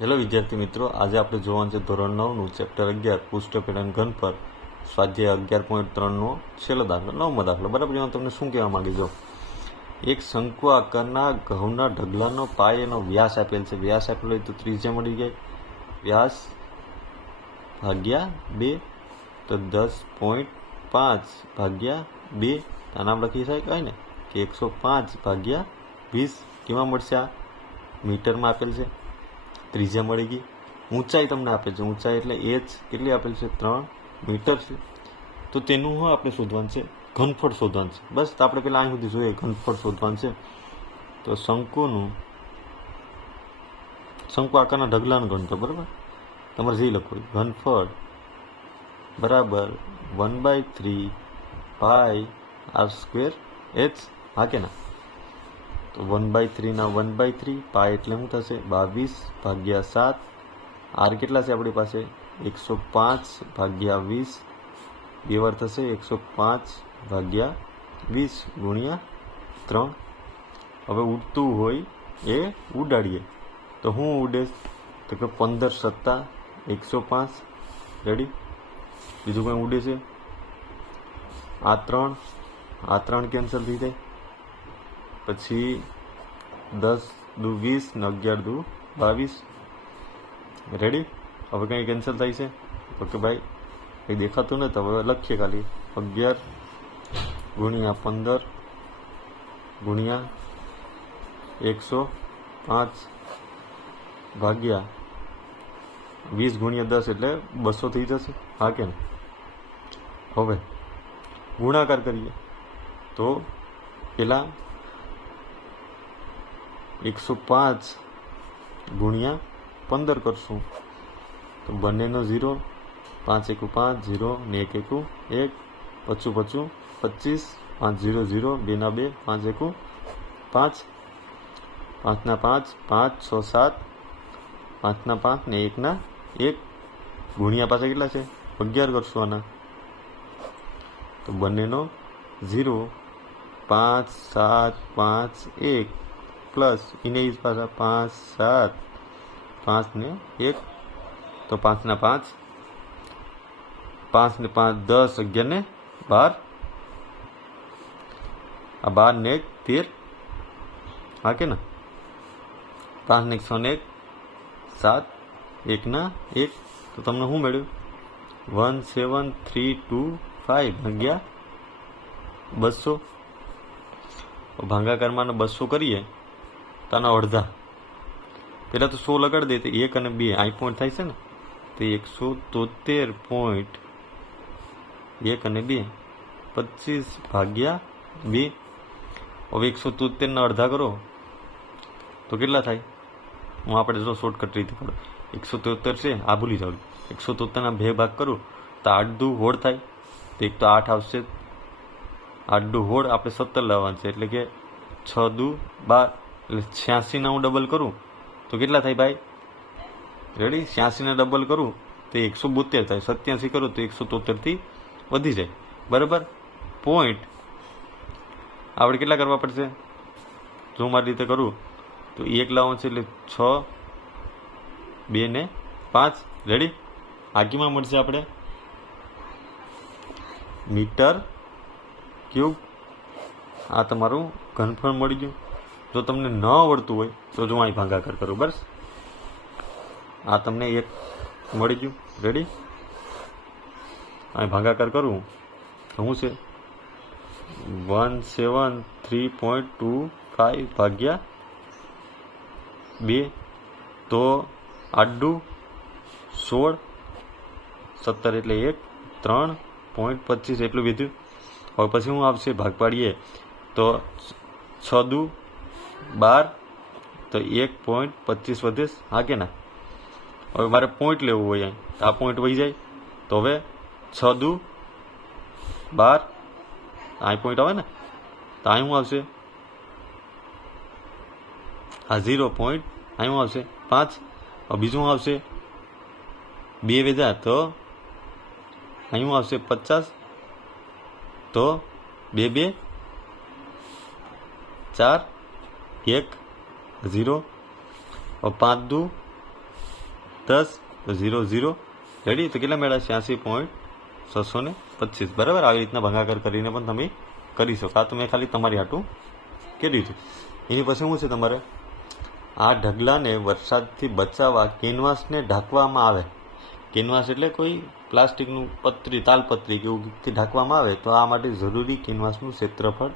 Hello વિદ્યાર્થી મિત્રો, આજે આપણે જોવાનું છે ધોરણ 9નું ચેપ્ટર 11 પૃષ્ઠ પેટર્ન ઘન પર સ્વાધ્યાય 11.3નો છેલ્લો દાખલો 9મો દાખલો. બરાબર, એમાં તમને શું કહેવા માંગી જો એક શંકુ આકારના ઘઉંના ઢગલાનો પાય એનો વ્યાસ આપેલ છે. વ્યાસ આપેલો હોય તો ત્રિજ્યા મળી જાય. વ્યાસ ભાગ્યા 2 તો 10.5 ભાગ્યા 2. આ નામ લખી શકાય ને કે 105 ભાગ્યા 20. કેમાં મળશે? આ મીટરમાં આપેલ છે. ત્રિજ્યા મળી ગઈ. ઊંચાઈ તમને આપે છે. ઊંચાઈ એટલે એચ કેટલી આપેલ છે? 3 મીટર છે. તો તેનું આપણે શોધવાનું છે, ઘનફળ શોધવાનું છે. બસ, તો આપણે પહેલાં અહીં સુધી જોઈએ ઘનફળ શોધવાનું છે. તો શંકુ આકારના ઢગલાનું ઘનફળ, બરાબર, તમારે જે લખવું ઘનફળ બરાબર 1/3 પાઈ r² h. હા કે ના? તો 1/3 ના 1/3 પાઈ એટલે શું થશે? 22 ભાગ્યા 7. આર કેટલા છે આપણી પાસે? 105 ભાગ્યા 20. બે વાર થશે 105 ભાગ્યા 20 ગુણ્યા 3. હવે ઉડતું હોય એ ઉડાડીએ તો હું ઉડે? તો કે 15 સત્તા 105. રેડી? બીજું કંઈ ઉડે છે? આ 3 કેન્સલ થઈ જાય. પછી 10 દુ 20 ને 11 દુ 22. રેડી? હવે કંઈ કેન્સલ થાય છે? તો કે ભાઈ કંઈ દેખાતું નથી. હવે લખીએ ખાલી 11 ગુણ્યા 15 ગુણ્યા 105 ભાગ્યા 20 ગુણ્યા 10 એટલે 200 થઈ જશે. હા કે? હવે ગુણાકાર કરીએ તો પેલા 105 ગુણ્યા 15 કરશું તો બંનેનો 0. 5 એકુ 5 0 ને 1 એકુ 1. પચું 25. 5 0 0 2 ના 2 5 એકુ 5. 5 ના 5 5 6 7. 5 ના 5 ને 1 ના 1 ગુણ્યા પાસે કેટલા છે? 11 કરશું આના તો બંનેનો 0. 5 7 5 1 પ્લસ એને જ પાછા 5 7 5 ને 1 તો 5 ના 5 5 ને 5 10 11 ને 12. આ 12 ને 1 13. હા કે ના? 5 ને 6 ને 1 7 1 ના 1 તો તમને શું મળ્યું? 17325 ભાગ્યા 200. ભાગાકારમાં 200 કરીએ તો આના અડધા. પહેલાં તો 100 લગાડી દે તો 1 અને 2 અહીં પોઈન્ટ થાય છે ને, તો 173.1 અને 2 25 ભાગ્યા 2. હવે 173 અડધા કરો તો કેટલા થાય? હું આપણે જો શોર્ટકટ રીતે કરું. 173 છે, આ ભૂલી જાઉં. 173 2 ભાગ કરું તો 8 દુ 16 થાય. તો એક તો 8 આવશે. 8 દુ 16 આપણે 17 લાવવાનું છે એટલે કે 6 દુ 12. એટલે 86 ના હું ડબલ કરું તો કેટલા થાય ભાઈ? રેડી? 86 ને ડબલ કરું તો 172 થાય. 87 કરું તો 173 થી વધી જાય. બરાબર? પોઈન્ટ આપણે કેટલા કરવા પડશે? જો મારી રીતે કરું તો 1 લાવવાનું છે એટલે 6 2 ને 5. રેડી? આગીમાં મળશે આપણે મીટર ક્યુબ. આ તમારું ઘનફળ મળી ગયું. જો તમને ન આવડતું હોય તો જો અહીં ભાગાકાર કરું. બસ, આ તમને 1 મળી ગયું. રેડી? અહીં ભાગાકાર કરું તો શું છે? 173.25 ભાગ્યા 2 તો 8 દુ 16. 17 એટલે 1 3.25 એટલું વધ્યું. હવે પછી શું આવશે? ભાગ પાડીએ તો 6 દુ 12 તો 1.25 વધે. હા કે ના? હવે મારે પોઈન્ટ લેવું હોય અહીં તો આ પોઈન્ટ વહી જાય તો હવે 6 દુ 12 અહીં પોઈન્ટ આવે ને તો અહીં શું આવશે? આ 0 પોઈન્ટ અહીં શું આવશે? 5. હવે બીજું શું આવશે? 2 વેધા તો અહીં શું આવશે? 50. તો 2 2 4 1 0. 5 દુ 10 તો 0 0 રેડી. તો કેટલા મળ્યા? 86.625 બરાબર. આવી રીતના ભાગાકાર કરીને પણ તમે કરી શકો. આ તો મેં ખાલી તમારી હાટું કરી દીધું. એની પછી શું છે તમારે? આ ઢગલાને વરસાદથી બચાવવા કેનવાસને ઢાંકવામાં આવે. કેનવાસ એટલે કોઈ પ્લાસ્ટિકનું પતરી, તાલપત્રી કે એવુંથી ઢાંકવામાં આવે તો આ માટે જરૂરી કેનવાસનું ક્ષેત્રફળ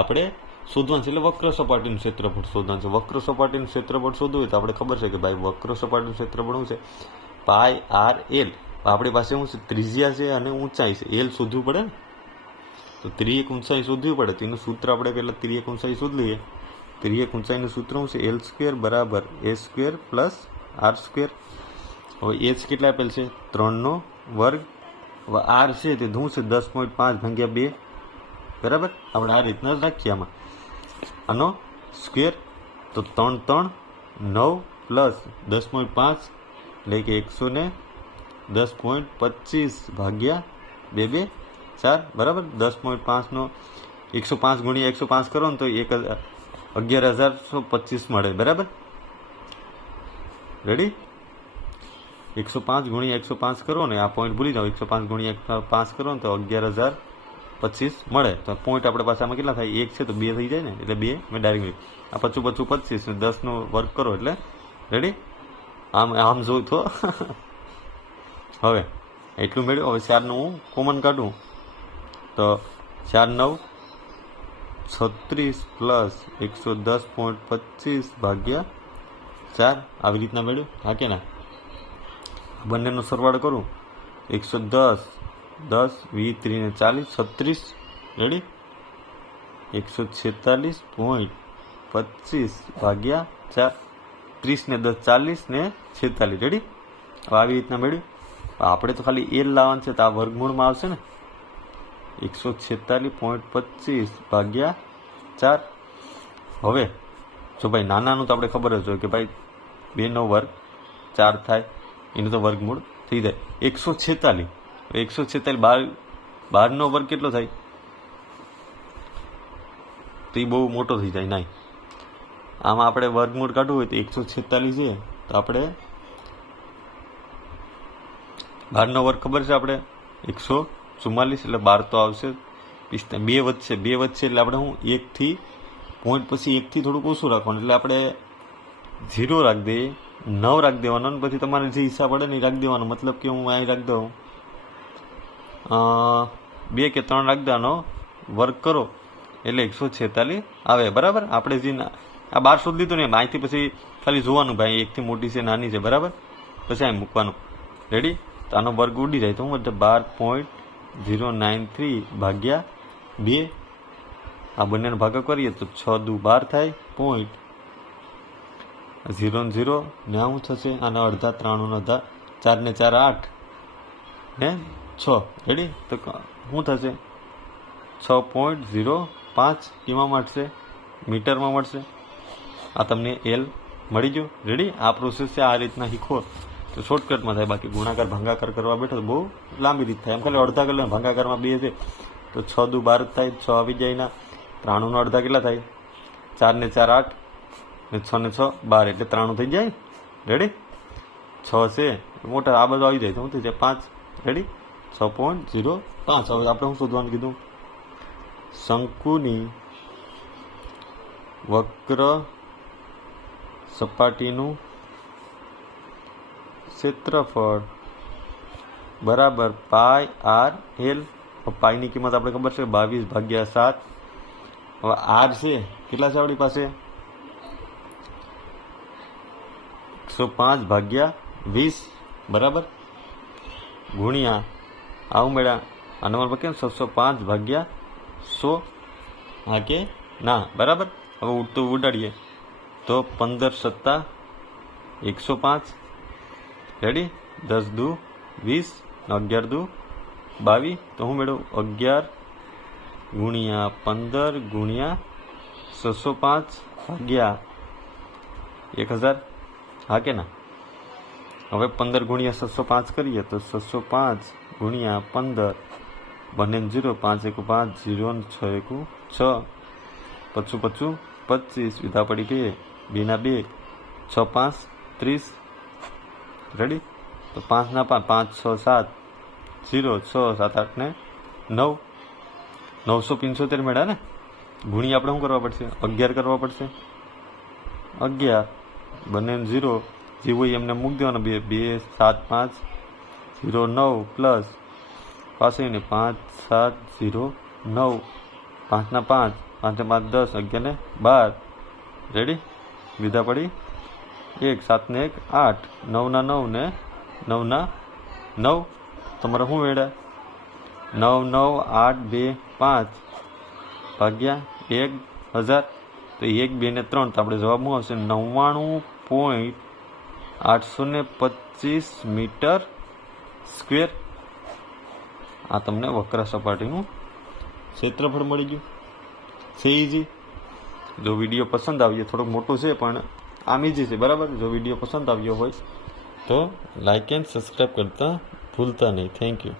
આપણે શોધવાનું છે. એટલે વક્ર સપાટીનું ક્ષેત્રફળ શોધવાનું છે. વક્ર સપાટીનું ક્ષેત્રફળ શોધવું હોય તો આપણે ખબર છે કે ભાઈ વક્ર સપાટીનું ક્ષેત્રફળ શું છે? Pi R L. આપણી પાસે શું છે? ત્રિજ્યા છે અને ઊંચાઈ છે. એલ શોધવું પડે ને, તો ત્રિએક ઊંચાઈ શોધવી પડે. તો એનું સૂત્ર આપણે પહેલાં ત્રિએક ઊંચાઈ શોધી લઈએ. ત્રિએક ઊંચાઈનું સૂત્ર શું છે? એલ સ્ક્વેર બરાબર એ સ્ક્વેર પ્લસ આર સ્ક્વેર. હવે એચ કેટલા આપેલ છે? 3 વર્ગ. હવે આર છે તે શું છે? 10.5 ભાગ્યા 2 બરાબર. આપણે આ રીતના રાખીએ. આનો સ્ક્વેર તો 3 3 9 પ્લસ 10.5 એટલે કે 110.25 ભાગ્યા 2 2 4 બરાબર. 10.5 105 ગુણ્યા 105 કરો ને તો 11,125 મળે બરાબર. રેડી. 105 ગુણ્યા 105 કરો ને, આ પોઈન્ટ ભૂલી જાઓ. 105 ગુણ્યા 105 કરો ને તો 11,025 મળે. તો પોઈન્ટ આપણે પાસે આમાં કેટલા થાય? 1 છે તો 2 થઈ જાય ને, એટલે 2 મેં ડાયરેક્ટ. આ 55 25 ને 10નો વર્ગ કરો એટલે રેડી. આમ જોઉં તો હવે એટલું મેળવ્યું. હવે 4નું હું કોમન કાઢું તો 4 9 36 પ્લસ 110.25 ભાગ્યા 4 આવી રીતના મેળવ્યું. હા કે ના? બંનેનો સરવાળો કરું 110 10 20 30 40 36 રેડી. 146.25 ભાગ્યા 4 30 ને 10 40 ને 46 રેડી. હવે આવી રીતના મેળવ્યું. આપણે તો ખાલી એલ લાવવાનું છે તો આ વર્ગમૂળમાં આવશે ને. 146.25 ભાગ્યા 4. હવે જો ભાઈ નાનાનું તો આપણે ખબર જ હોય કે ભાઈ 2નો વર્ગ 4 થાય, એનું તો વર્ગમૂળ થઈ જાય. 146 12નો વર્ગ કેટલો થાય? તો એ બહુ મોટો થઈ જાય. નહીં, આમાં આપણે વર્ગમૂળ કાઢવું હોય તો 146 છે તો આપણે 12નો વર્ગ ખબર છે આપણે 144 એટલે 12 તો આવશે. 2 વધશે એટલે આપણે હું 1 થી પોઈન્ટ પછી 1 થી થોડુંક ઓછું રાખવાનું. એટલે આપણે 0 રાખી દઈએ, 9 રાખી દેવાનો અને પછી તમારે જે હિસાબ પડે ને એ રાખી દેવાનો. મતલબ કે હું અહીં રાખી દઉં 2 કે 3 રાખી દેવાનો, વર્ગ કરો એટલે 146 આવે બરાબર. આપણે જે આ 12 શોધી લીધું ને એમ અહીંથી પછી ખાલી જોવાનું ભાઈ 1 થી મોટી છે નાની છે બરાબર, પછી અહીં મૂકવાનું રેડી. તો આનો વર્ગ ઉડી જાય તો હું 12.093 ભાગ્યા 2. આ બંનેનો ભાગા કરીએ તો 6 દુ 12 થાય. પોઈન્ટ 0 0 ને શું થશે? આના અડધા, 93 નો અડધા, 4 ને 4 8 ને 6 રેડી. તો શું થશે? 6.05 કેમાં મળશે? મીટરમાં મળશે. આ તમને એલ મળી ગયો રેડી. આ પ્રોસેસ છે, આ રીતના શીખો તો શોર્ટકટમાં થાય. બાકી ગુણાકાર ભાગાકાર કરવા બેઠો તો બહુ લાંબી રીત થાય. એમ ખાલી અડધા કલાક ભાગાકારમાં 2 છે તો 6 દુ 12 થાય, 6 આવી જાય ના. 93 નો અડધા કેટલા થાય? 4 ને 4 8 ને 6 ને 6 12 એટલે 93 થઈ જાય રેડી. 6 છે મોટા, આ બધું આવી જાય તો શું થઈ જાય? 5 રેડી. 6.05. હવે આપણે શું શોધવાનું કીધું? શંકુની વક્ર સપાટીનું ક્ષેત્રફળ બરાબર પાય આર એલ. પાયની કિંમત આપણે ખબર છે 22 ભાગ્યા 7. હવે આર છે કેટલા છે આપણી પાસે? 105 ભાગ્યા 20 બરાબર. ગુણ્યા આવું મેળા આ નંબર કેમ 605 ભાગ્યા 100. હા કે ના બરાબર. હવે ઉડતું ઉડાડીએ તો 15 સત્તા 105 રેડી. 10 દુ 20, 11 દુ 22. તો હું મેળવું 11 ગુણ્યા 15 ગુણ્યા 605 ભાગ્યા 1000. હા કે ના? હવે 15 ગુણ્યા 605 કરીએ તો 605 ગુણ્યા 15 બંને 0, 5 1 5 0 6 1 6 55 25 વિધા પડી ગઈ 2 ના 2 6 5 30 રેડી? તો 5 ના 5, 5 6 7 0 6 7 8 ને 9, 975 મળ્યા ને. ગુણી આપણે શું કરવા પડશે? 11 કરવા પડશે. 11 બંને 0 જે હોય એમને મૂકી દેવાના. 2 2 7 5 0 9 પ્લસ પાસે ને 5 7 0 9, 5 ના 5, 5 ને 5 10, 11 ને 12. રેડી? વિધા પડી 1 7 ને 1 8, 9 ના 9 ને 9 ના 9. તમારે શું વેડા? 9 9 8 2 5 ભાગ્યા 1000. તો 1 2 ને 3 તો આપણે જવાબ શું આવશે? 99.825 મીટર સ્ક્વેર. આ તમને વક્ર સપાટીનું ક્ષેત્રફળ મળી ગયું. છે ઇઝી. જો વિડીયો પસંદ આવ્યો, થોડોક મોટો છે પણ આમ ઇઝી છે, બરાબર? જો વિડીયો પસંદ આવ્યો હોય તો લાઇક એન્ડ સબસ્ક્રાઈબ કરતા ભૂલતા નહીં. Thank you.